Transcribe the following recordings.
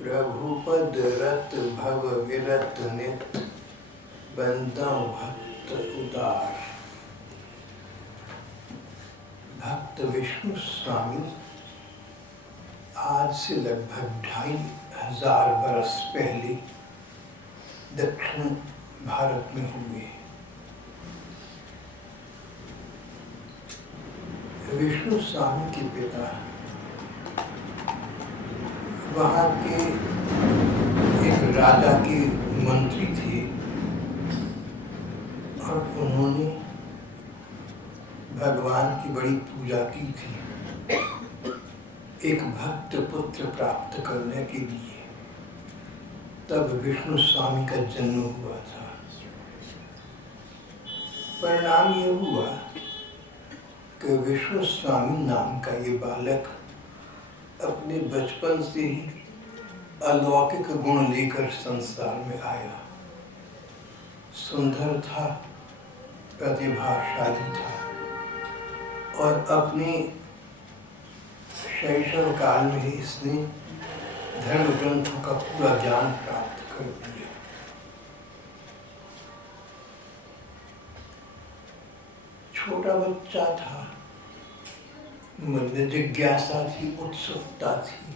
प्रभुपद रत भव विरत नित बंदौ भक्त उदार। भक्त विष्णु स्वामी आज से लगभग 2500 बरस पहले दक्षिण भारत में हुए। विष्णु स्वामी के पिता वहाँ के एक राजा के मंत्री थे और उन्होंने भगवान की बड़ी पूजा की थी एक भक्त पुत्र प्राप्त करने के लिए। तब विष्णु स्वामी का जन्म हुआ था। परिणाम ये हुआ कि विष्णु स्वामी नाम का ये बालक अपने बचपन से ही अलौकिक गुण लेकर संसार में आया। सुंदर था, प्रतिभाशाली था और अपने शैशव काल में ही इसने धर्म ग्रंथों का पूरा ज्ञान प्राप्त कर लिया। छोटा बच्चा था, मन में जिज्ञासा थी, उत्सुकता थी।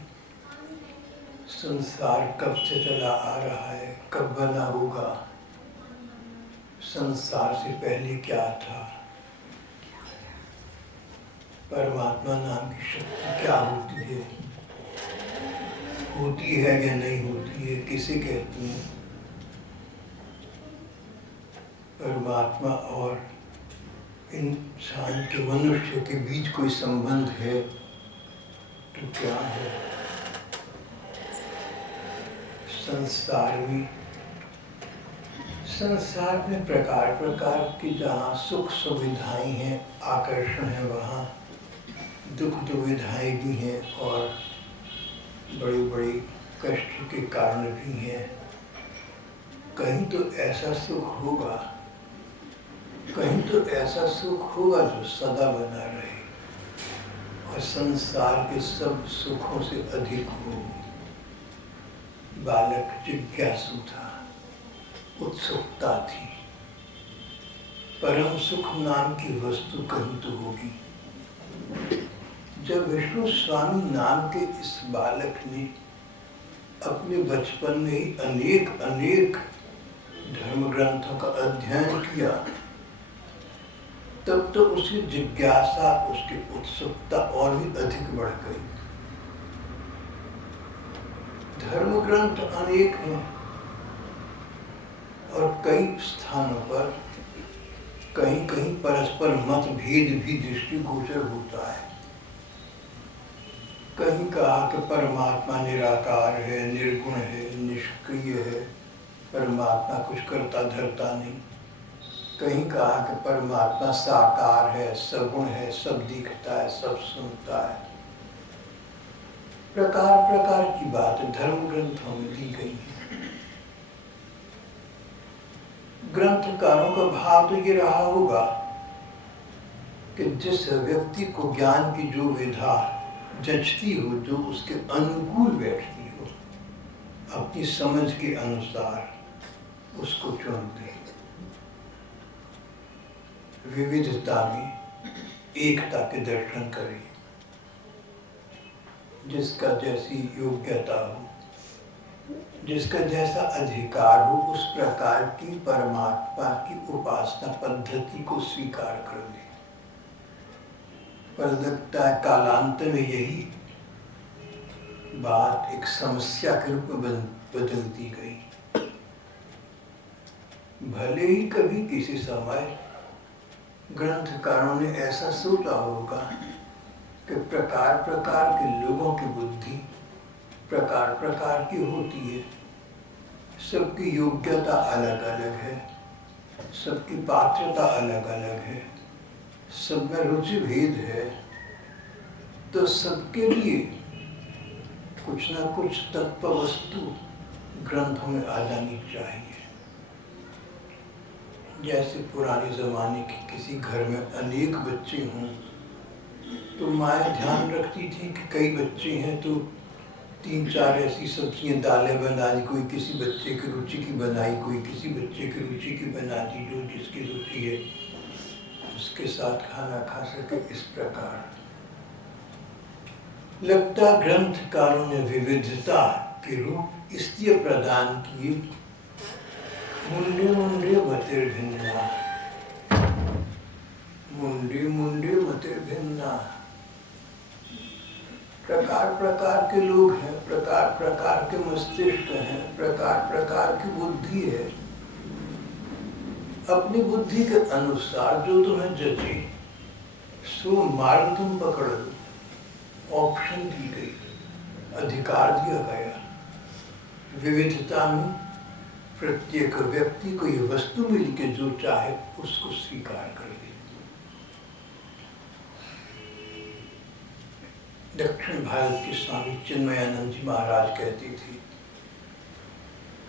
संसार कब से चला आ रहा है, कब बना होगा, संसार से पहले क्या था, परमात्मा नाम की शक्ति क्या होती है या नहीं होती है, किसे कहते हैं। परमात्मा और इंसान के, मनुष्य के बीच कोई संबंध है तो क्या है। संसार में प्रकार प्रकार की जहाँ सुख सुविधाएं हैं, आकर्षण है, वहाँ दुख दुविधाएं भी हैं और बड़ी बड़ी कष्ट के कारण भी हैं। कहीं तो ऐसा सुख होगा, कहीं तो ऐसा सुख होगा जो सदा बना रहे और संसार के सब सुखों से अधिक हो। बालक जिज्ञासु था, उत्सुकता थी। परम सुख नाम की वस्तु कहीं तो होगी। जब विष्णु स्वामी नाम के इस बालक ने अपने बचपन में ही अनेक धर्म ग्रंथों का अध्ययन किया, तब तो उसकी जिज्ञासा, उसकी उत्सुकता और भी अधिक बढ़ गई। धर्म ग्रंथ अनेक हैं और कई स्थानों पर कहीं कहीं परस्पर मतभेद भी दृष्टिगोचर होता है। कहीं कहा कि परमात्मा निराकार है, निर्गुण है, निष्क्रिय है, परमात्मा कुछ करता धरता नहीं। कहीं कहा कि परमात्मा साकार है, सगुण है, सब दिखता है, सब सुनता है। प्रकार प्रकार की बातें धर्म ग्रंथों में दी गई हैं। ग्रंथकारों का भाव तो ये रहा होगा कि जिस व्यक्ति को ज्ञान की जो विधा जचती हो, जो उसके अनुकूल बैठती हो, अपनी समझ के अनुसार उसको चुन दे। विविधता में एकता के दर्शन करें। जिसका जैसी योग्यता हो, जिसका जैसा अधिकार हो, उस प्रकार की परमात्मा की उपासना पद्धति को स्वीकार कर ले। पर लगता है कालांतर में यही बात एक समस्या के रूप में बदल दी गई। भले ही कभी किसी समय ग्रंथकारों ने ऐसा सोचा होगा कि प्रकार प्रकार के लोगों की बुद्धि प्रकार प्रकार की होती है, सबकी योग्यता अलग अलग है, सबकी पात्रता अलग अलग है, सब में रुचि भेद है, तो सबके लिए कुछ ना कुछ तत्व वस्तु ग्रंथों में आ जानी चाहिए। जैसे पुराने ज़माने के किसी घर में अनेक बच्चे हों तो माएँ ध्यान रखती थी कि कई बच्चे हैं तो 3-4 ऐसी सब्जियां दालें बना दी, कोई किसी बच्चे की रुचि की बनाई, कोई किसी बच्चे की रुचि की बना दी, जो जिसकी रुचि है उसके साथ खाना खा सके। इस प्रकार लगता ग्रंथकारों ने विविधता के रूप इसलिए प्रदान किए, मुंडे मुंडे मतिर्भिन्ना, मुंडे मुंडे मतिर्भिन्ना। प्रकार प्रकार के लोग हैं, प्रकार प्रकार के मस्तिष्क हैं, प्रकार प्रकार की बुद्धि है। अपनी बुद्धि के अनुसार जो तुम्हें जचे सो मार्ग तुम पकड़ लो। ऑप्शन दी गई, अधिकार दिया गया। विविधता में प्रत्येक व्यक्ति को ये वस्तु मिली कि जो चाहे उसको स्वीकार कर ले। दक्षिण भारत के स्वामी चिन्मयानंद जी महाराज कहते थे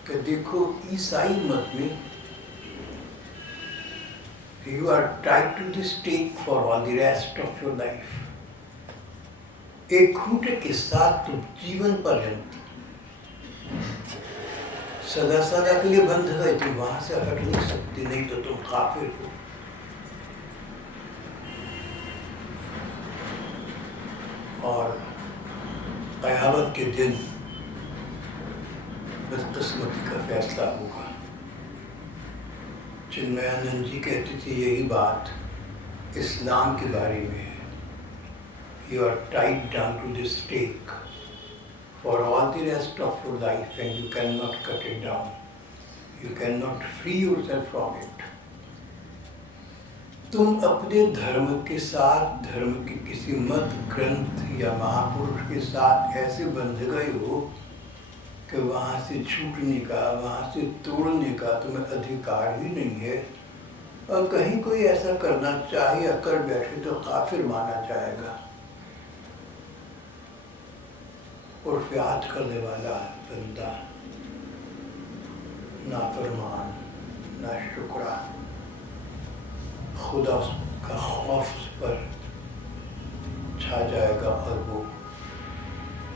कि देखो ईसाई मत में you are tied to the stake for all the rest of your life. एक खूंटे के साथ तुम जीवन पर्यंत सदा सदा के लिए बंध गए, तुम वहां से हट नहीं सकते, नहीं तो तुम काफिर हो। और क़यामत के दिन बदकिस्मती का फैसला होगा। चिन्मयानंद जी कहते थे यही बात इस्लाम के बारे में है। You are tied down to the stake for all the rest of your life and you can not cut it down, you can not free yourself from it. तुम अपने धर्म के साथ, धर्म के किसी मत, ग्रंथ या महापुरुष के साथ ऐसे बंध गए हो कि वहाँ से छूटने का, वहाँ से तोड़ने का तुम्हें अधिकार ही नहीं है। और कहीं कोई ऐसा करना चाहे या कर बैठे तो काफिर माना जाएगा। उर्फियात करने वाला बंदा, नाफरमान, नाशुक्रा, खुदा का खौफ उस पर छा जाएगा और वो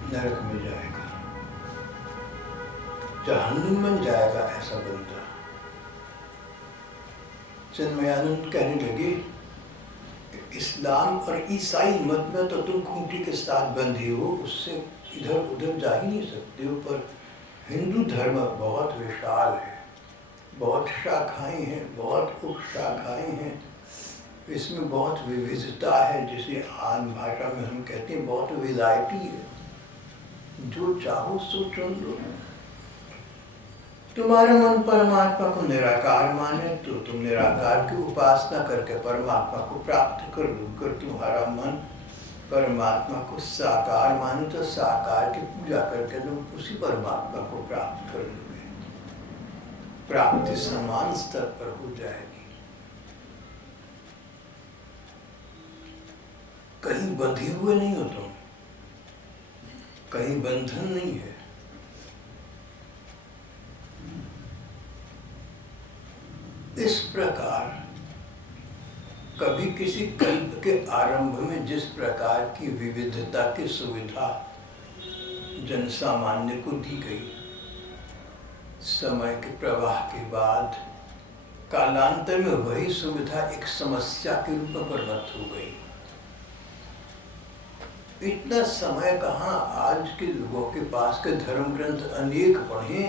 नरक में जाएगा, जहन्नुम में जाएगा ऐसा बंदा। चिन्मयानंद कहने लगे इस्लाम और ईसाई मत में तो तुम खूंटी के साथ बंधे हो, उससे इधर उधर जा ही नहीं सकते हो। पर हिंदू धर्म बहुत विशाल है, बहुत शाखाएं हैं, बहुत उपशाखाएं हैं, इसमें बहुत विविधता है, जिसे आम भाषा में हम कहते हैं बहुत विलायती है। जो चाहो सो चुन लो। तुम्हारा मन परमात्मा को निराकार माने तो तुम निराकार की उपासना करके परमात्मा को प्राप्त कर लो। अगर तुम्हारा मन परमात्मा को साकार माने तो साकार की पूजा करके तुम उसी परमात्मा को प्राप्त कर लोगे। प्राप्ति समान स्तर पर हो जाएगी। कहीं बंधे हुए नहीं हो तुम, कहीं बंधन नहीं है। इस प्रकार कभी किसी कल्प के आरंभ में जिस प्रकार की विविधता की सुविधा जनसामान्य को दी गई, समय के प्रवाह के बाद कालांतर में वही सुविधा एक समस्या के रूप में परिणत हो गई। इतना समय कहाँ, आज के लोगों के पास के धर्म ग्रंथ अनेक पढ़े,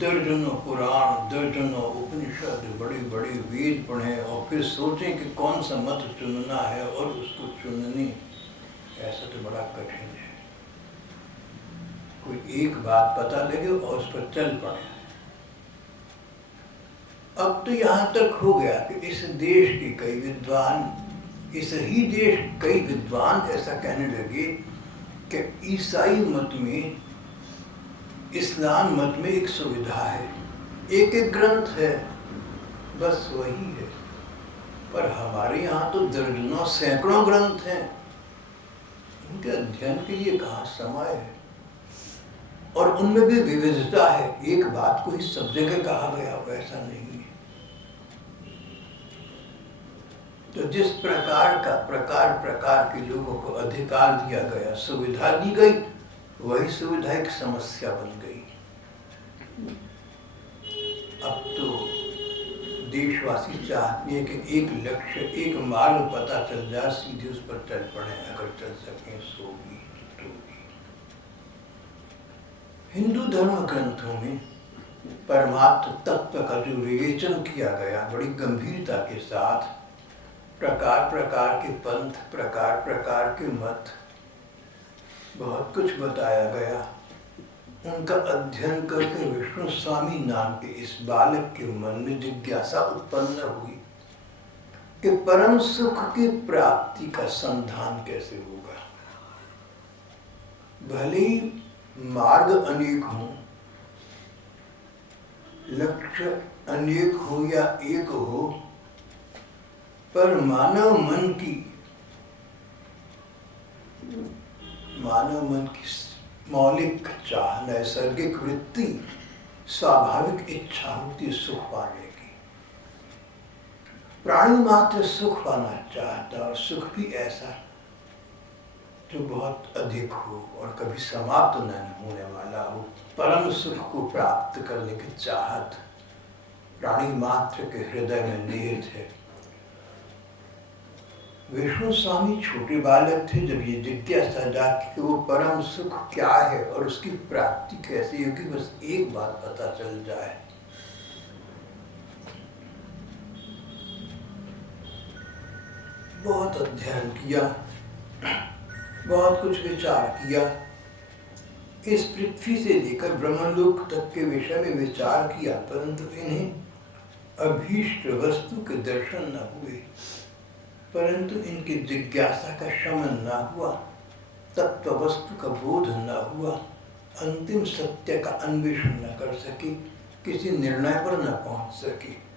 दर्जनों पुराण, दर्जनों उपनिषद, बड़े बड़े वेद पढ़े और फिर सोचें कि कौन सा मत चुनना है और उसको चुनने, ऐसा तो बड़ा कठिन है। कोई एक बात पता लगे और उस पर चल पड़े। अब तो यहाँ तक हो गया कि इस देश के कई विद्वान, इस ही देश कई विद्वान ऐसा कहने लगे कि ईसाई मत में, इस्लाम मत में एक सुविधा है, एक एक ग्रंथ है, बस वही है। पर हमारे यहाँ तो दर्जनों सैकड़ों ग्रंथ हैं, उनके अध्ययन के लिए कहाँ समय है। और उनमें भी विविधता है, एक बात को ही सब जगह कहा गया वैसा नहीं है। तो जिस प्रकार का प्रकार प्रकार के लोगों को अधिकार दिया गया, सुविधा दी गई, वही सुविधा एक समस्या बन गई। अब तो देशवासी चाहते हैं कि एक लक्ष्य, एक मार्ग पता चल जाए, सीधे उस पर चल पड़े, अगर चल सकें सो भी तो भी। हिंदू धर्म ग्रंथों में परमात्म तत्व का जो विवेचन किया गया बड़ी गंभीरता के साथ, प्रकार प्रकार के पंथ, प्रकार प्रकार के मत, बहुत कुछ बताया गया। उनका अध्ययन करके विष्णु स्वामी नाम के इस बालक के मन में जिज्ञासा उत्पन्न हुई कि परम सुख की प्राप्ति का संधान कैसे होगा। भले ही मार्ग अनेक हों, लक्ष्य अनेक हो या एक हो, पर मानव मन की मौलिक चाह, नैसर्गिक वृत्ति, स्वाभाविक इच्छा होती है सुख पाने की। प्राणी मात्र सुख पाना चाहता, और सुख भी ऐसा जो बहुत अधिक हो और कभी समाप्त न होने वाला हो। परम सुख को प्राप्त करने की चाहत प्राणी मात्र के हृदय में निहित है। विष्णु स्वामी छोटे बालक थे जब ये जिज्ञासा जागी कि वो परम सुख क्या है और उसकी प्राप्ति कैसे होगी, बस एक बात पता चल जाए। बहुत अध्ययन किया, बहुत कुछ विचार किया, इस पृथ्वी से लेकर ब्रह्मलोक तक के विषय में विचार किया, परंतु इन्हें अभीष्ट वस्तु के दर्शन न हुए, परंतु इनकी जिज्ञासा का शमन न हुआ, तत्व वस्तु का बोध न हुआ, अंतिम सत्य का अन्वेषण न कर सके, किसी निर्णय पर न पहुंच सके।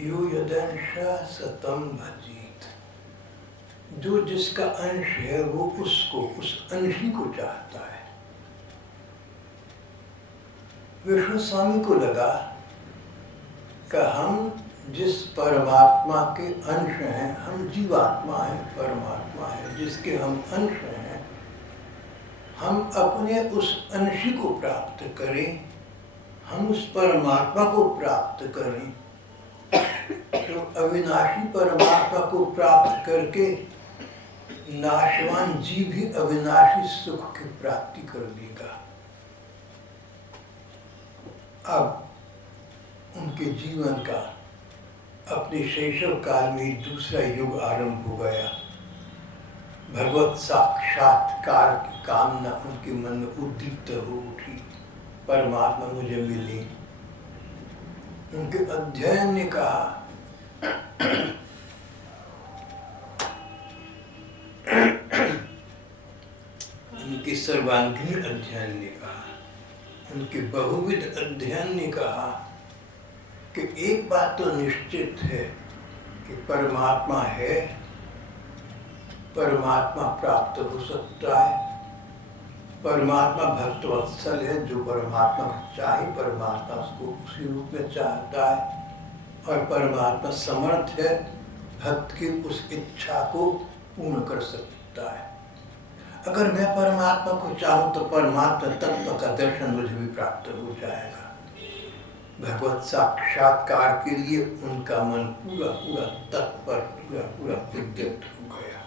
यो यदंश सतम भजीत, जो जिसका अंश है वो उसको, उस अंशी को चाहता है। विष्णु स्वामी को लगा कि हम जिस परमात्मा के अंश हैं, हम जीवात्मा हैं, परमात्मा है जिसके हम अंश हैं, हम अपने उस अंशी को प्राप्त करें, हम उस परमात्मा को प्राप्त करें, तो अविनाशी परमात्मा को प्राप्त करके नाशवान जीव भी अविनाशी सुख की प्राप्ति कर देगा। अब उनके जीवन का अपने शैशव काल में दूसरा युग आरंभ हो गया। भगवत साक्षात्कार की कामना उनके मन में उद्दीप्त हो उठी, परमात्मा मुझे मिले। उनके अध्ययन ने कहा उनके सर्वांगीण अध्ययन ने कहा, उनके बहुविध अध्ययन ने कहा कि एक बात तो निश्चित है कि परमात्मा है, परमात्मा प्राप्त हो सकता है, परमात्मा भक्तवत्सल है, जो परमात्मा को चाहे परमात्मा उसको उसी रूप में चाहता है, और परमात्मा समर्थ है भक्त की उस इच्छा को पूर्ण कर सकता है। अगर मैं परमात्मा को चाहूँ तो परमात्मा तत्व का दर्शन मुझे भी प्राप्त हो जाएगा। भगवत साक्षात्कार के लिए उनका मन पूरा पूरा तत्पर, पूरा पूरा उद्यत हो गया।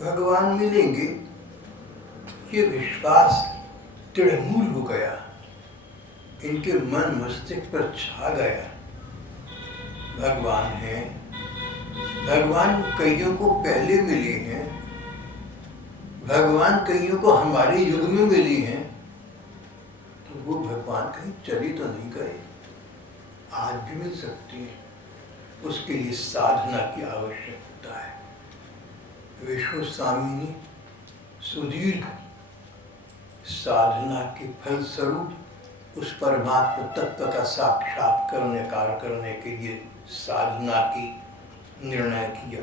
भगवान मिलेंगे ये विश्वास दृढ़मूल हो गया, इनके मन मस्तिष्क पर छा गया। भगवान हैं, भगवान कईयों को पहले मिले हैं, भगवान कईयों को हमारे युग में मिले हैं, तो वो भगवान कहीं चले तो नहीं गए, आज भी मिल सकते हैं। उसके लिए साधना की आवश्यकता है। विष्णु स्वामी ने सुदीर्घ साधना के फलस्वरूप उस परमात्मा तत्व का साक्षात्कार करने के लिए साधना की निर्णय किया,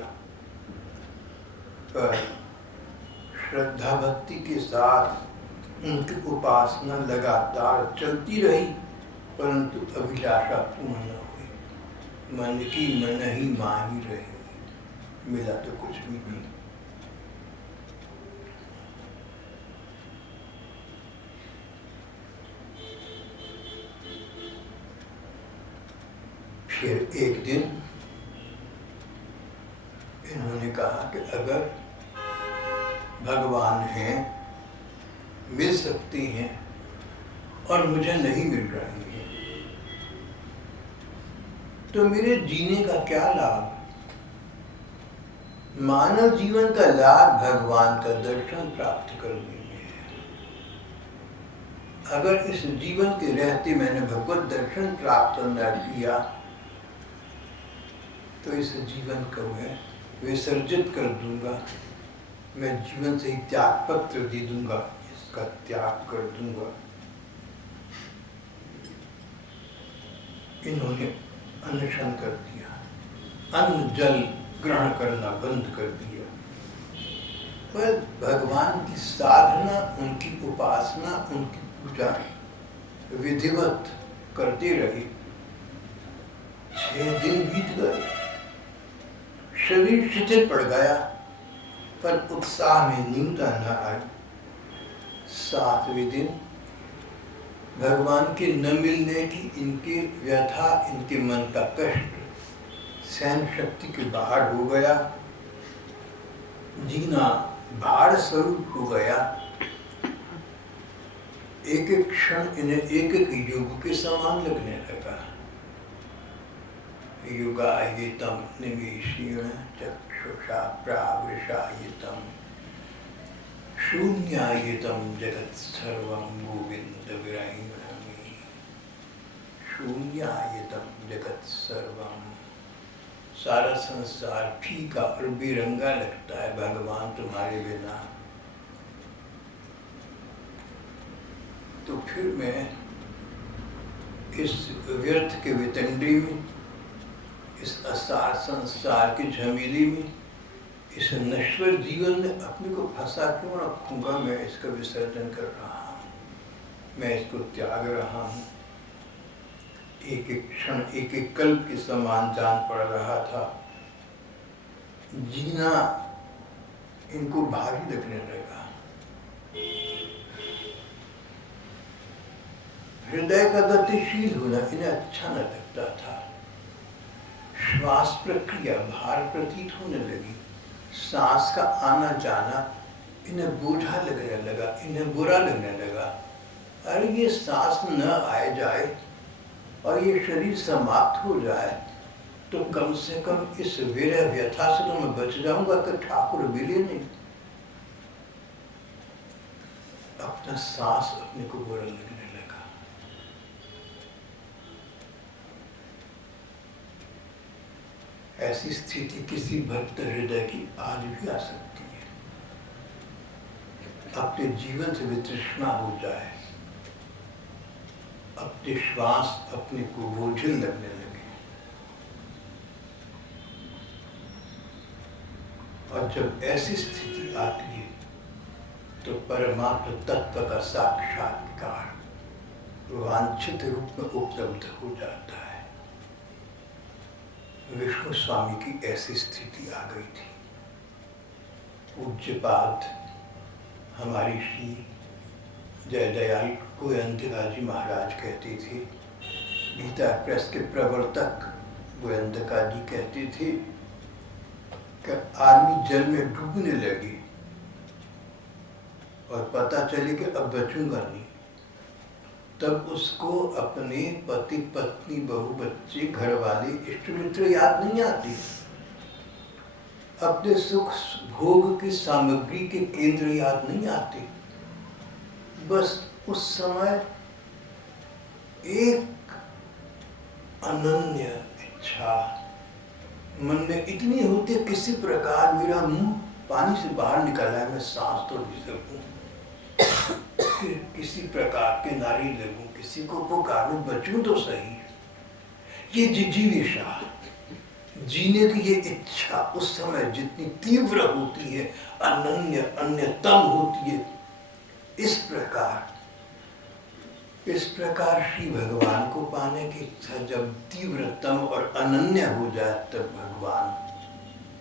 पर श्रद्धा भक्ति के साथ उनकी उपासना लगातार चलती रही। परंतु अभिलाषा पूर्ण न हुई। मन की मन ही माही रही, मिला तो कुछ भी नहीं। फिर एक दिन इन्होंने कहा कि अगर भगवान हैं, मिल सकती हैं और मुझे नहीं मिल रही है, तो मेरे जीने का क्या लाभ? मानव जीवन का लाभ भगवान का दर्शन प्राप्त करने में है। अगर इस जीवन के रहते मैंने भगवत दर्शन प्राप्त न किया तो इस जीवन को मैं विसर्जित कर दूंगा, मैं जीवन से ही त्याग पत्र दे दूंगा, इसका त्याग कर दूंगा। इन्होंने अनशन कर दिया, अन्न जल ग्रहण करना बंद कर दिया। पर भगवान की साधना, उनकी उपासना, उनकी पूजा विधिवत करते रहे। 6 दिन बीत गए, शरीर शिथिल पड़ गया, पर उत्साह में न्यूनता न आई। 7वें दिन भगवान के न मिलने की इनके व्यथा, इनके मन का कष्ट सहन शक्ति के बाहर हो गया। जीना भार स्वरूप हो गया। एक एक क्षण इन्हें एक एक युग के समान लगने लगा। युगायितम निमेषेण चक्षुषा प्रावृषायितम शून्यायितम जगत् सर्वं गोविंद विरहिणमि। शून्यायितम जगत् सर्वं, सारा संसार फीका और बेरंगा लगता है भगवान तुम्हारे बिना। तो फिर मैं इस व्यर्थ के वितंडी में, इस असार संसार की झमेली में, इस नश्वर जीवन में अपने को फंसा क्यों रखूंगा? मैं इसका विसर्जन कर रहा हूँ, मैं इसको त्याग रहा हूँ। एक एक क्षण, एक एक कल्प के समान जान पड़ रहा था। जीना इनको भारी लगने लगा। हृदय का गतिशील होना इन्हें अच्छा न लगता था। श्वास प्रक्रिया भार प्रतीत होने लगी। सांस का आना जाना इन्हें बोझा लगने लगा, इन्हें बुरा लगने लगा। अरे ये सांस न आए जाए और ये शरीर समाप्त हो जाए तो कम से कम इस विरह व्यथा से तो मैं बच जाऊंगा कि ठाकुर मिले नहीं। अपना सांस अपने को बुरा लगने लगा। ऐसी स्थिति किसी भक्त हृदय की आज भी आ सकती है। अपने जीवन से वितृष्णा हो जाए, अपने श्वास अपने को बोझिल लगने लगे, और जब ऐसी स्थिति आती है तो परमात्म तत्व का साक्षात्कार वांछित रूप में उपलब्ध हो जाता है। विष्णु स्वामी की ऐसी स्थिति आ गई थी। पूज्यपाद हमारी श्री जयदयाल गोयंतिका जी महाराज कहते थे, गीता प्रेस के प्रवर्तक गोयंतिका जी कहते थे कि आदमी जल में डूबने लगे और पता चले कि अब बचूंगा नहीं, तब उसको अपने पति पत्नी बहू बच्चे घर वाले इष्ट मित्र याद नहीं आती, अपने सुख भोग की सामग्री के केंद्र याद नहीं आते। बस उस समय एक अनन्य इच्छा मन में इतनी होती, किसी प्रकार मेरा मुंह पानी से बाहर निकला है, मैं सांस तो ले सकूं, किसी प्रकार के नारी लगूं, किसी को पुकारूं, बचूं तो सही। ये जिजीविषा, जीने की ये इच्छा उस समय जितनी तीव्र होती है, अनन्य अन्यतम होती है। इस प्रकार श्री भगवान को पाने की इच्छा जब तीव्रतम और अनन्य हो जाए तब भगवान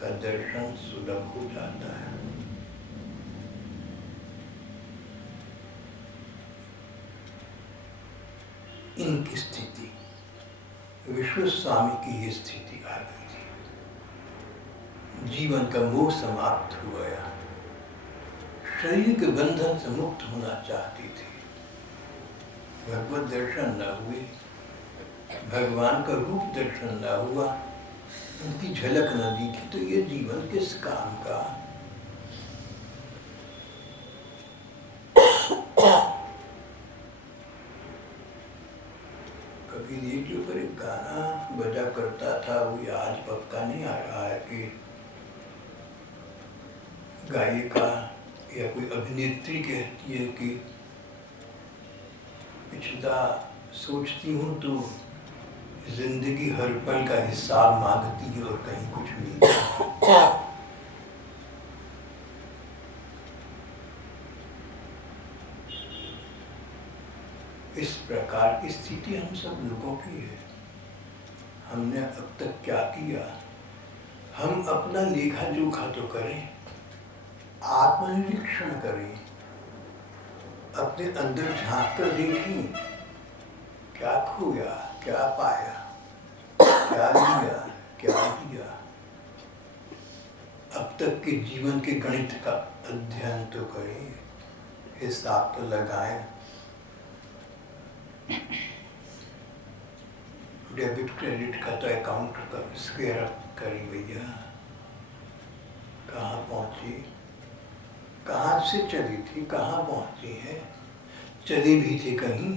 का दर्शन सुलभ हो जाता है। इनकी स्थिति, विश्व स्वामी की ये स्थिति आ गई थी। जीवन का मोह समाप्त हो गया, शरीर के बंधन से मुक्त होना चाहती थी। भगवत दर्शन न हुए, भगवान का रूप दर्शन न हुआ, उनकी झलक न दिखी तो ये जीवन किस काम का। कभी रेडियो पर एक गाना बजा करता था, वो आज पक्का नहीं आ रहा है कि गायिका या कोई अभिनेत्री कहती है कि पिछला सोचती हूँ तो जिंदगी हर पल का हिसाब मांगती है और कहीं कुछ नहीं। इस प्रकार की स्थिति हम सब लोगों की है। हमने अब तक क्या किया? हम अपना लेखा जोखा तो करें, आत्मनिरीक्षण करें, अपने अंदर झांक कर देखें, क्या खोया, क्या पाया, क्या लिया, क्या दिया। अब तक के जीवन के गणित का अध्ययन तो करें, हिसाब तो लगाएं। डेबिट क्रेडिट का तो अकाउंट का स्क्वायर अप करें भैया। कहाँ पहुंची, कहाँ से चली थी, कहाँ पहुंची है, चली भी थी कहीं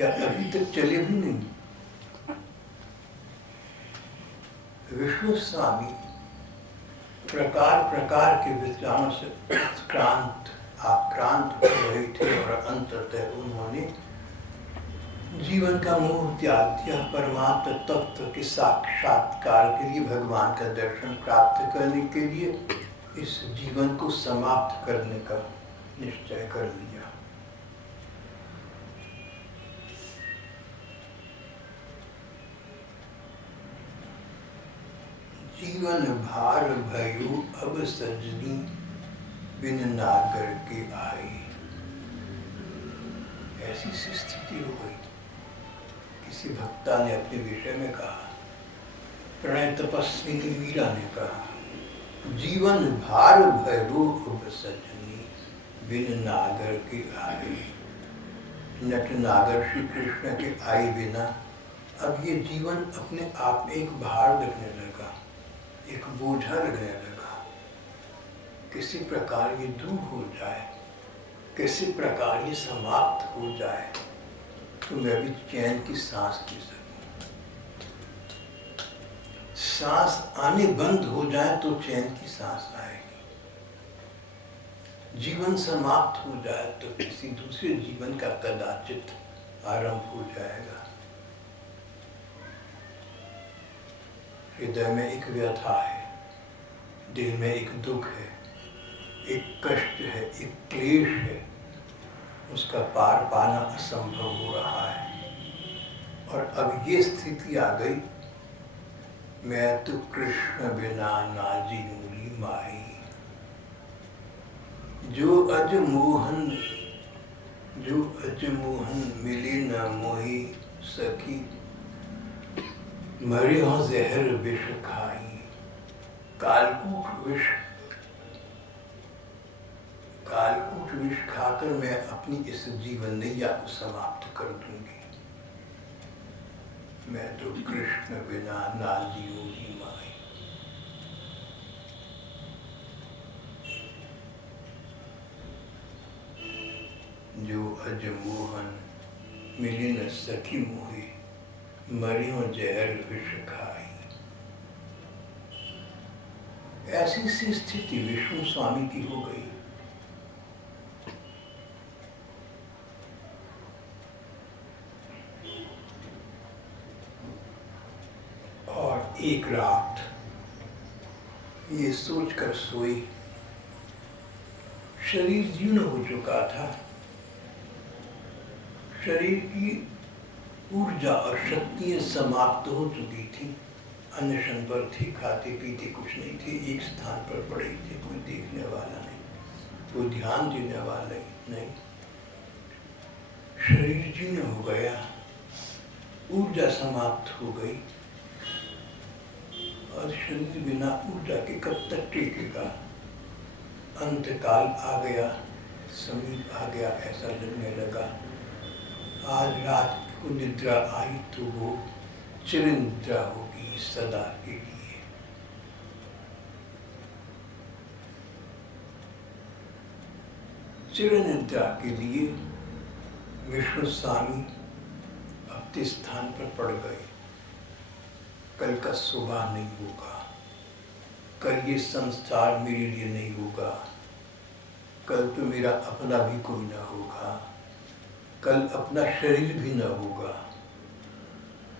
या अभी तक चले भी नहीं। विष्णु स्वामी प्रकार प्रकार के विचारों से आक्रांत हो रहे थे और अंततः उन्होंने जीवन का मोह त्याग दिया। परमात्म तत्व के साक्षात्कार के लिए, भगवान का दर्शन प्राप्त करने के लिए इस जीवन को समाप्त करने का निश्चय कर लिया। जीवन भार भयो अब सजनी बिन नागर के आई। ऐसी सी स्थिति हो गई। किसी भक्ता ने अपने विषय में कहा, प्रणय तपस्वी ने मीरा ने कहा, जीवन भार भैरो अब सजनी बिन नागर के आए। नट नागर श्री कृष्ण के आए बिना अब ये जीवन अपने आप में एक भार लगने लगा, एक बोझा लगने लगा। किसी प्रकार ये दूर हो जाए, किसी प्रकार ये समाप्त हो जाए तो मैं भी चैन की सांस ले सकूं। सांस आने बंद हो जाए तो चैन की सांस आएगी। जीवन समाप्त हो जाए तो किसी दूसरे जीवन का कदाचित आरंभ हो जाएगा। हृदय में एक व्यथा है, दिल में एक दुख है, एक कष्ट है, एक क्लेश है, उसका पार पाना असंभव हो रहा है। और अब ये स्थिति आ गई, मैं तो कृष्ण बिना ना जीऊँगी माई। जो अज मोहन मिले न मोही सखी, मरे हो जहर विष खाई। कालकूट विष खाकर मैं अपनी इस जीवन नैया को समाप्त कर दूंगी। मैं तो कृष्ण बिना ना जीऊँगी माई। जो अज मोहन मिली न सखी मोही, मरियो जहर विष खाई। ऐसी सी स्थिति विष्णु स्वामी की हो गई। और एक रात ये सोचकर सोई, शरीर जीर्ण हो चुका था, शरीर की ऊर्जा और शक्तियाँ समाप्त हो चुकी थी। अनशन पर थी, खाते पीते कुछ नहीं थे, एक स्थान पर पड़े थे, कोई देखने वाला नहीं, कोई ध्यान देने वाला नहीं। शरीर जीर्ण हो गया, ऊर्जा समाप्त हो गई, और शरीर बिना ऊर्जा के कब तक टिकेगा। अंतकाल आ गया, समीप आ गया, ऐसा लगने लगा। आज रात को निद्रा आई तो वो चिरनिद्रा होगी सदा के लिए। चिरनिद्रा के लिए विष्णु स्वामी अपने स्थान पर पड़ गए। कल का सुबह नहीं होगा, कल ये संसार मेरे लिए नहीं होगा, कल तो मेरा अपना भी कोई ना होगा, कल अपना शरीर भी ना होगा।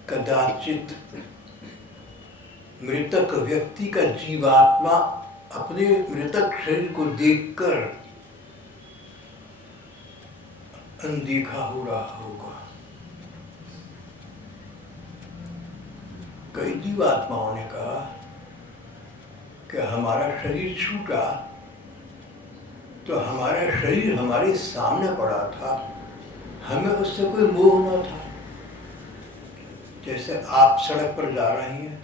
कदाचित मृतक व्यक्ति का जीवात्मा अपने मृतक शरीर को देखकर अनदेखा हो रहा होगा। कई जीवात्माओं ने कहा कि हमारा शरीर छूटा तो हमारा शरीर हमारे सामने पड़ा था, हमें उससे कोई मोह न था। जैसे आप सड़क पर जा रही हैं,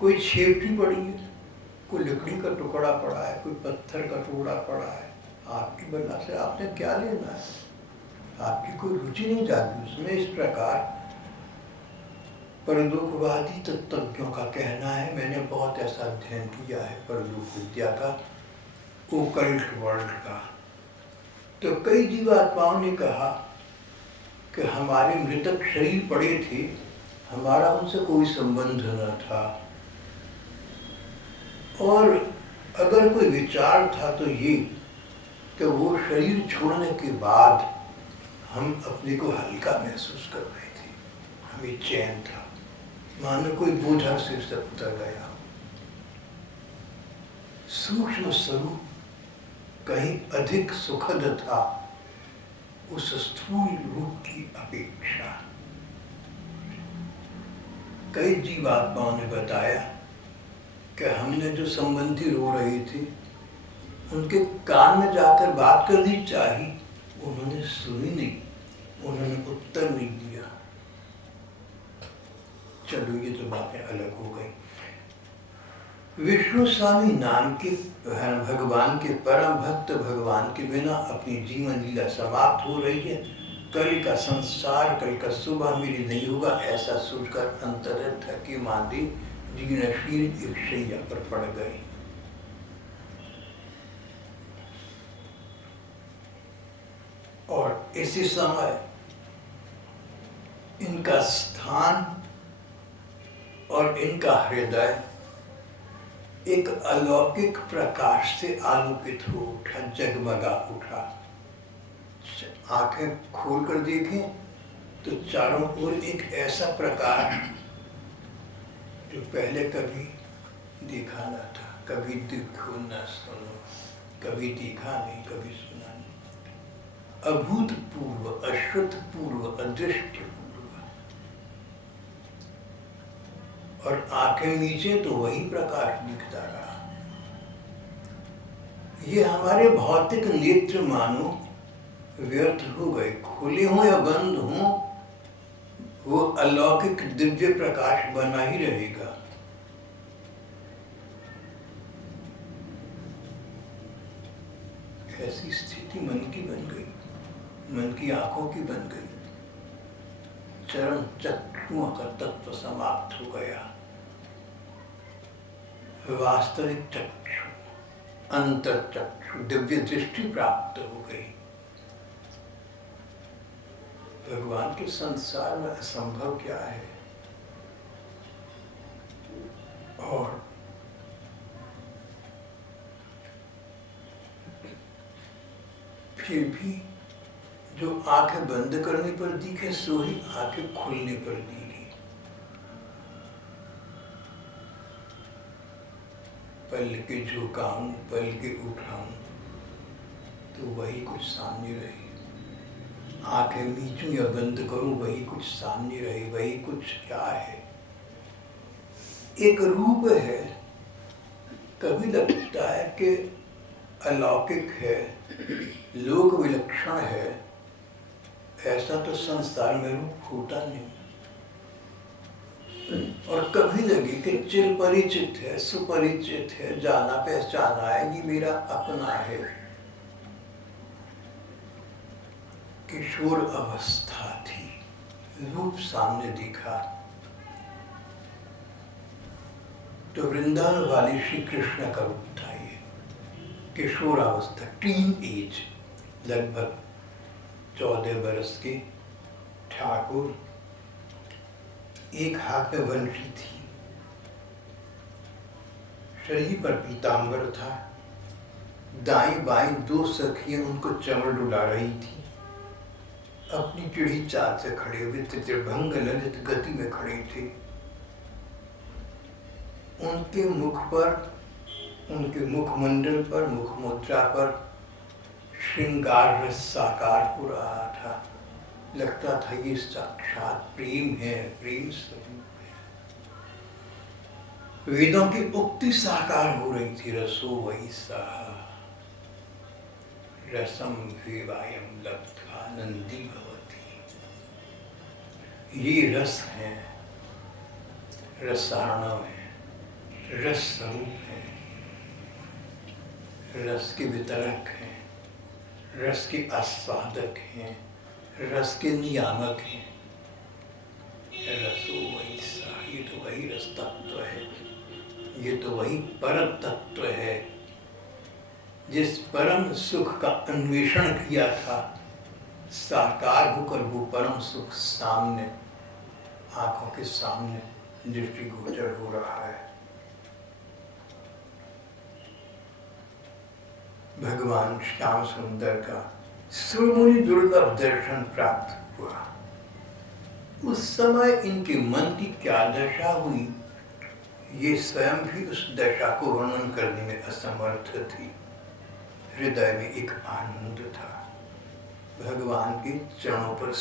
कोई छेपटी पड़ी है, कोई लकड़ी का टुकड़ा पड़ा है, कोई पत्थर का टुकड़ा पड़ा है, आपकी बला से आपने क्या लेना है, आपकी कोई रुचि नहीं जाती उसमें। इस प्रकार परलोकवादी तत्वज्ञों का कहना है, मैंने बहुत ऐसा अध्ययन किया है परलोक विद्या का, ओकल्ट वर्ल्ड का। तो कई जीवात्माओं ने कहा कि हमारे मृतक शरीर पड़े थे, हमारा उनसे कोई संबंध न था, और अगर कोई विचार था तो ये कि वो शरीर छोड़ने के बाद हम अपने को हल्का महसूस कर रहे थे, हमें चैन था, मानो कोई बोझा सिर से उतर गया। सूक्ष्म स्वरूप कहीं अधिक सुखद था उस स्थूल रूप की अपेक्षा। कई जीवात्माओं ने बताया कि हमने जो संबंधी रो रहे थे उनके कान में जाकर बात करनी चाहिए, उन्होंने सुनी नहीं, उन्होंने उत्तर नहीं दिया। चलो ये तो बातें अलग हो गई। विष्णु स्वामी नाम के भगवान के परम भक्त भगवान के बिना अपनी जीवन लीला समाप्त हो रही है। कल का संसार, कल का सुबह मेरी नहीं होगा, ऐसा सोचकर अंतर थके मांदे जीर्णशील एक शैया पर पड़ गए। और इसी समय इनका स्थान और इनका हृदय एक अलौकिक प्रकाश से आलोकित हो उठा, जगमगा उठा। आंखें खोलकर देखें तो चारों ओर एक ऐसा प्रकाश जो पहले कभी देखा न था, कभी देखो न सुनो, कभी देखा नहीं, कभी सुना नहीं, अभूतपूर्व, अश्रुतपूर्व, अदृष्टपूर्व। और आंखें नीचे तो वही प्रकाश दिखता रहा। ये हमारे भौतिक नेत्र मानो व्यर्थ हो गए, खुले हों या बंद हों, वो अलौकिक दिव्य प्रकाश बना ही रहेगा। ऐसी स्थिति मन की बन गई, मन की आंखों की बन गई। चरम चक्षुओं का तत्व समाप्त हो गया। वास्तविक चक्षु, अंतर चक्षु, दिव्य दृष्टि प्राप्त हो गई। भगवान के संसार में असंभव क्या है। और फिर भी जो आंखें बंद करने पर दिखे सो ही आंखें खुलने पर दिखे। पल के झुकाऊं, पल के उठाऊं तो वही कुछ सामने रहे। आंखें मीचूं या बंद करूं, वही कुछ सामने रहे, वही कुछ क्या है। एक रूप है, कभी लगता है कि अलौकिक है, लोक विलक्षण है, ऐसा तो संसार में रूप होता नहीं। और कभी लगे कि चिर परिचित है, सुपरिचित है, जाना पहचाना है, ये मेरा अपना है। किशोर अवस्था थी, रूप सामने दिखा तो वृंदावन वाली श्री कृष्ण का रूप था ये। किशोर अवस्था, टीन एज, लगभग 14 बरस के ठाकुर, एक हाथ में वंशी थी, शरीर पर पीतांबर था, दाएं बाएं 2 सखियां उनको चमड़ डुला रही थी। अपनी टेढ़ी चाल से खड़े हुए त्रिभंग ललित गति में खड़े थे। उनके मुख पर, उनके मुखमंडल पर, मुख मुद्रा पर श्रृंगार रस साकार हो रहा था। लगता था ये साक्षात प्रेम है, प्रेम स्वरूप है। वेदों की उक्ति साकार हो रही थी, रसो वही सा रसम विवायम लब्ध्वा नंदी भवति। ये रस है, रसार्णव है, रस स्वरूप है, रस के वितरक हैं, रस के आस्वादक हैं, रस के नियामक हैं। रसो वही सा, ये तो वही रस तत्व है, ये तो वही परम तत्व है जिस परम सुख का अन्वेषण किया था। साकार होकर वो परम सुख सामने, आंखों के सामने दृष्टिगोचर हो रहा है। भगवान श्याम सुंदर का सुरमुनि दुर्लभ दर्शन प्राप्त हुआ। उस समय इनके मन की क्या दशा हुई, ये स्वयं भी उस दशा को वर्णन करने में असमर्थ थी। हृदय में एक आनंद था, भगवान के चरणों पर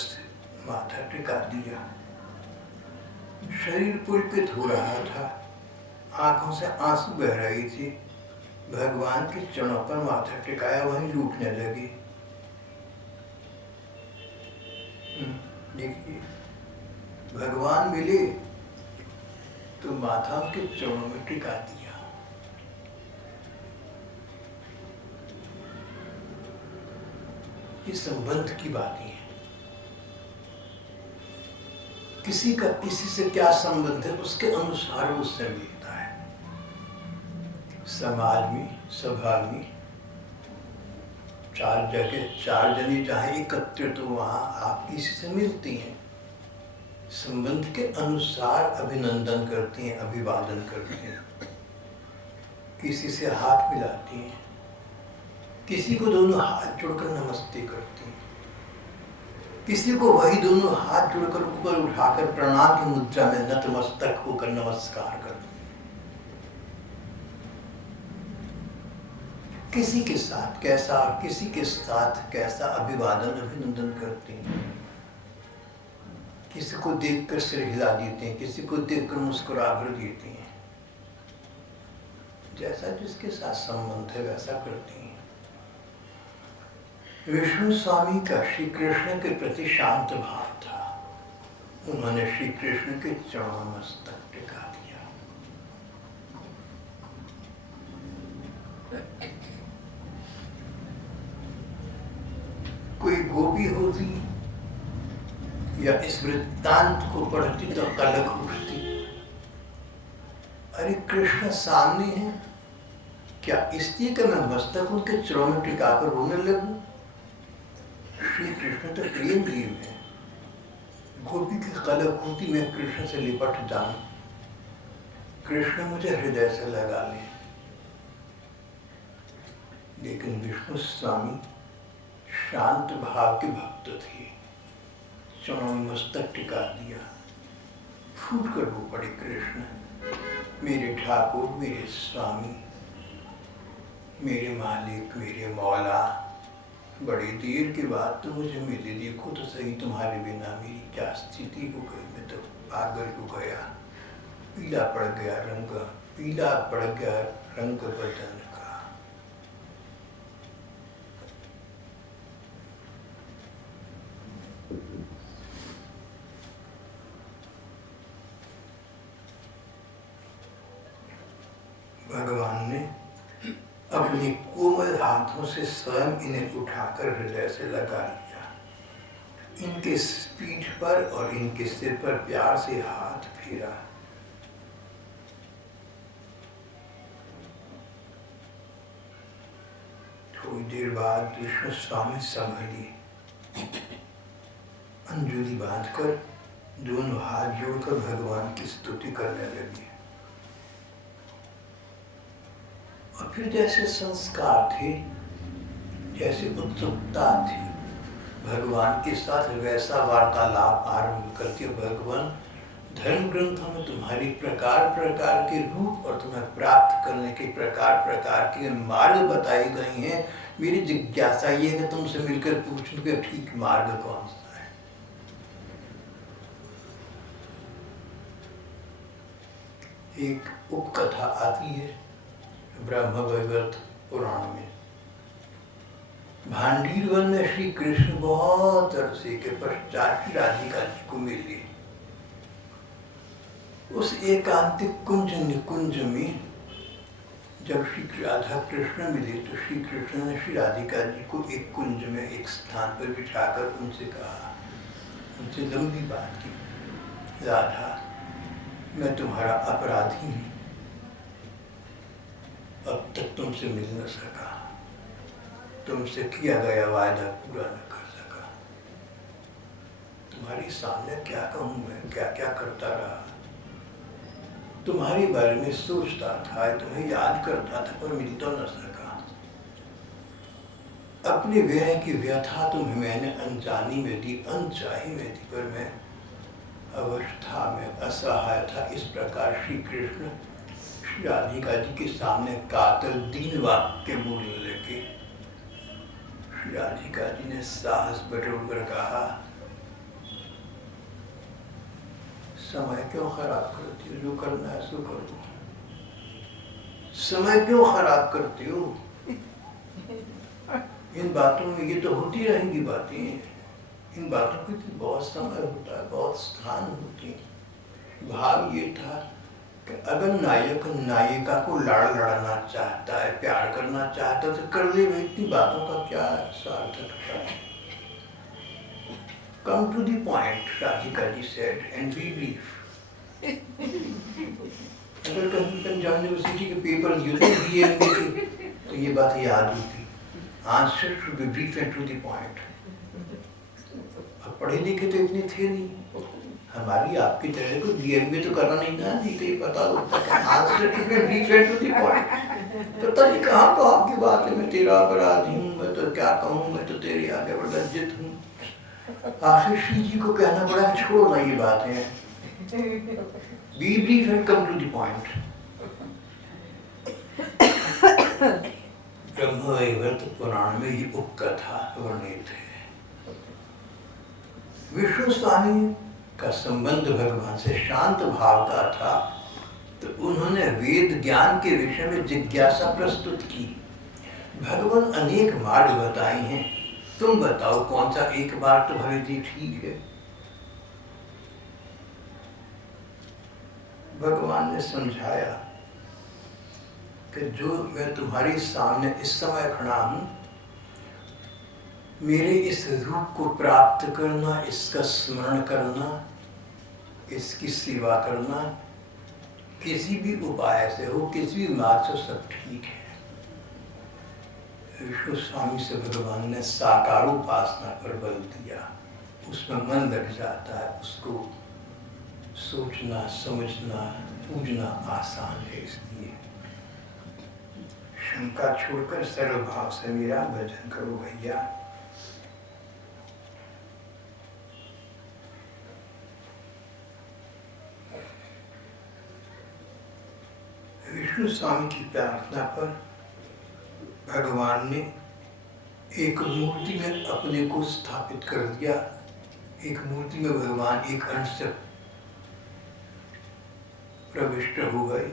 माथा टिका दिया। शरीर पुलकित हो रहा था, आंखों से आंसू बह रही थी। भगवान के चरणों पर माथा टिकाया, वहीं लूटने लगे। देखिए, भगवान मिले तो माथा उनके चरणों में टिका दिया। ये संबंध की बातें हैं। किसी का किसी से क्या संबंध है, उसके अनुसार वो उससे मिलता है। समाज में, सभा में 4 जगह 4 जने जहाँ एकत्रित तो वहाँ आप किसी से मिलती हैं, संबंध के अनुसार अभिनंदन करती हैं, अभिवादन करती हैं, किसी से हाथ मिलाती हैं, किसी को दोनों हाथ जोड़कर नमस्ते करती हैं, किसी को वही दोनों हाथ जोड़कर ऊपर उठाकर प्रणाम की मुद्रा में नतमस्तक होकर नमस्कार करती हैं। किसी के साथ कैसा, किसी के साथ कैसा अभिवादन अभिनंदन करती हैं। किसी को देखकर सिर हिला देते हैं, किसी को देखकर मुस्कुरा कर देती हैं। जैसा जिसके साथ संबंध है वैसा करती हैं। विष्णु स्वामी का श्री कृष्ण के प्रति शांत भाव था। उन्होंने श्री कृष्ण के चरणों में मस्तक टिका दिया। कोई गोपी होती या इस वृत्तांत को पढ़ती तो कलक उठती, अरे कृष्ण सामने है, क्या इसलिए कि मैं मस्तक उनके चरणों में टिकाकर रोने लगूं? श्री कृष्ण तो प्रेम भीम है। गोपी की कलक होती मैं कृष्ण से लिपट जाऊं, कृष्ण मुझे हृदय से लगा ले। लेकिन विष्णु स्वामी शांत भाव के भक्त थे। चरणों में मस्तक टिका दिया, फूट कर वो पड़े, कृष्ण मेरे ठाकुर, मेरे स्वामी, मेरे मालिक, मेरे मौला, बड़ी देर के बाद तो मुझे मिले, देखो तो सही तुम्हारे बिना मेरी क्या स्थिति हो गई। मैं तो पागल हो गया, पीला पड़ गया रंग, पीला पड़ गया रंग बदन का। भगवान ने अपने कोमल हाथों से स्वयं इन्हें उठाकर हृदय से लगा लिया, इनके पीठ पर और इनके सिर पर प्यार से हाथ फेरा। थोड़ी देर बाद विष्णु स्वामी संभली, अंजलि बांधकर दोनों हाथ जोड़कर भगवान की स्तुति करने लगी। और फिर जैसे संस्कार थे, जैसे उत्सुकता थी भगवान के साथ, वैसा वार्तालाप आरंभ करके, भगवान धर्म ग्रंथों में तुम्हारी प्रकार प्रकार के रूप और तुम्हें प्राप्त करने के प्रकार प्रकार के मार्ग बताए गए हैं। मेरी जिज्ञासा ये है कि तुमसे मिलकर पूछूं कि ठीक मार्ग कौन सा है। एक उपकथा आती है ब्रह्म वैवर्त पुराण में। भांडीर वन में श्री कृष्ण बहुत अरसे के पश्चात राधिका जी को मिले। उस एकांतिक कुंज निकुंज में जब श्री राधा कृष्ण मिले तो श्री कृष्ण ने श्री राधिका जी को एक कुंज में एक स्थान पर बिठाकर उनसे कहा, उनसे लंबी बात की, राधा मैं तुम्हारा अपराधी हूँ, अब तक तुमसे मिल न सका, तुमसे किया गया वायदा पूरा न कर सका। तुम्हारे सामने क्या कहूँ मैं, क्या क्या करता रहा, तुम्हारे बारे में सोचता था, तुम्हें याद करता था, पर मिल तो न सका। अपने विरह की व्यथा तुम्हें मैंने अनजानी में दी, अनचाही में दी, पर मैं अवस्था में असहाय था। इस प्रकार श्री कृष्ण श्री राधिका जी के सामने कातर दीन वाक्य बोलने लगे। श्री राधिका जी ने साहस बटोर कहा, समय क्यों खराब करती हो, जो करना है सो करो। समय क्यों खराब करती हो, इन बातों में ये तो होती रहेंगी बातें, इन बातों के तो बहुत समय होता है, बहुत स्थान होती है। भाव ये था कि अगर नायक नायिका को लड़ना चाहता है, प्यार करना चाहता है तो कर ले, इतनी बातों का क्या सार्थकता है। Come to the point, Radhika ji said, and be brief. अगर कहीं पंजाब यूनिवर्सिटी के पेपर यूनिवर्सिटी के तो ये बात याद होती, answer should be brief and to the point. अब पढ़े लिखे तो इतने थे नहीं, हमारी आपकी तरह को DMA तो करना नहीं ना, नहीं तो ये पता होता है answer should be brief and to the point. पता नहीं कहाँ की बात है, मैं तेरा अपराधी हूँ, मैं तो क्या कहूँ, मैं तो तेरे आगे बड़ा लज्जित हूँ। आखिर श्री जी को कहना पड़ा छोड़ो ना ये बातें, be brief and come to the point. ब्रह्म वैवर्त पुराण में ये उपकथा वर्णित है। विष्णु स्वामी का संबंध भगवान से शांत भाव का था, तो उन्होंने वेद ज्ञान के विषय में जिज्ञासा प्रस्तुत की। भगवान अनेक मार्ग बताए हैं, तुम बताओ कौन सा एक बार तुम्हारे लिए ठीक है। भगवान ने समझाया कि जो मैं तुम्हारे सामने इस समय खड़ा हूँ, मेरे इस रूप को प्राप्त करना, इसका स्मरण करना, इसकी सेवा करना, किसी भी उपाय से हो, किसी भी मार्ग से सब ठीक है। विष्णु स्वामी से भगवान ने साकार उपासना पर बल दिया, उसमें मन लग जाता है, उसको सोचना, समझना, पूजना आसान है। इसलिए शंका छोड़कर सरल भाव से मेरा भजन करो भैया। विष्णु स्वामी की प्रार्थना पर भगवान ने एक मूर्ति में अपने को स्थापित कर दिया, एक मूर्ति में भगवान एक अंश प्रविष्ट हो गए,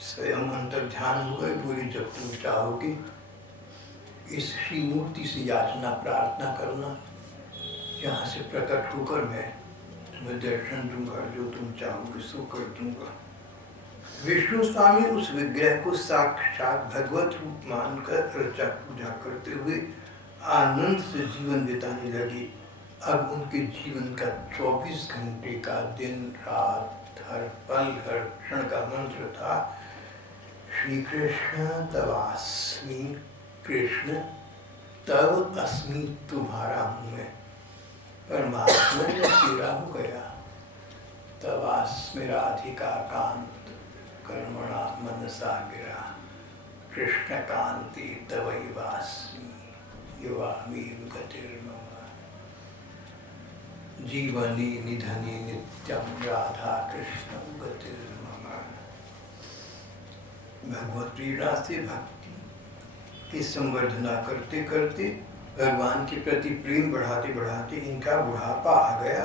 स्वयं अंतर ध्यान हो गए। बोले जब तुम चाहोगे इस श्री मूर्ति से याचना प्रार्थना करना, यहाँ से प्रकट होकर मैं तुम्हें दर्शन दूंगा, जो तुम चाहोगे सो कर दूंगा। विष्णु स्वामी उस विग्रह को साक्षात भगवत रूप मानकर अर्चा पूजा करते हुए आनंद से जीवन बिताने लगे। अब उनके जीवन का 24 घंटे का दिन रात हर पल हर क्षण का मंत्र था श्री कृष्ण तवास्मि, कृष्ण तव अस्मि, तुम्हारा हूँ मैं। परमात्मा ने तेरा हो गया। तवास्मि राधिका कांत कर्मणा मनसा गिरा, कृष्ण कांति तवैवास्मि, युवामीव गतिर्मम। जीवनी निधनी नित्यं राधा कृष्ण गतिर्मम। भगवत प्रेरणा से भक्ति की संवर्धना करते करते भगवान के प्रति प्रेम बढ़ाते बढ़ाते इनका बुढ़ापा आ गया।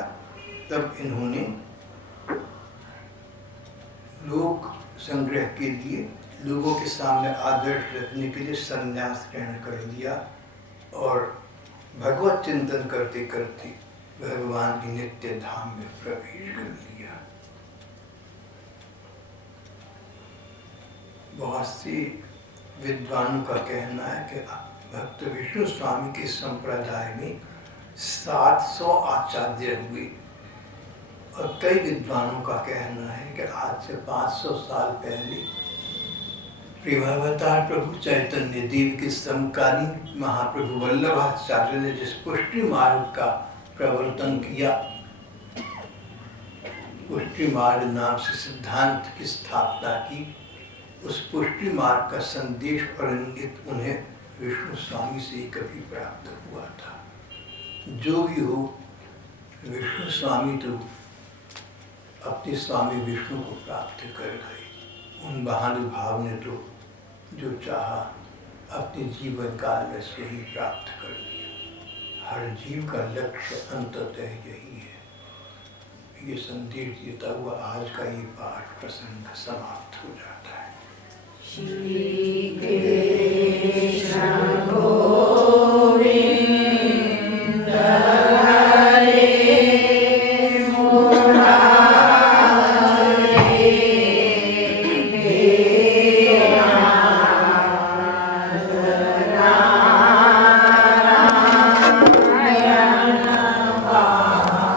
तब इन्होंने लोक संग्रह के लिए, लोगों के सामने आदर्श रखने के लिए संन्यास ग्रहण कर लिया और भगवत चिंतन करते करते भगवान के नित्य धाम में प्रवेश कर लिया। बहुत से विद्वानों का कहना है कि भक्त विष्णु स्वामी के संप्रदाय में 700 आचार्य हुए और कई विद्वानों का कहना है कि आज से 500 साल पहले प्रेमावतार प्रभु चैतन्य देव के समकालीन महाप्रभु वल्लभाचार्य ने जिस पुष्टि मार्ग का प्रवर्तन किया, पुष्टि मार्ग नाम से सिद्धांत की स्थापना की, उस पुष्टि मार्ग का संदेश और इंगित उन्हें विष्णु स्वामी से ही कभी प्राप्त हुआ था। जो भी हो, विष्णु स्वामी तो अपने स्वामी विष्णु को प्राप्त कर गए। उन महानुभाव ने तो जो चाहा अपने जीवन काल में से ही प्राप्त कर लिया। हर जीव का लक्ष्य अंततः यही है। ये संदेश देता हुआ आज का ये पाठ प्रसंग समाप्त हो जाता है। श्री कृष्ण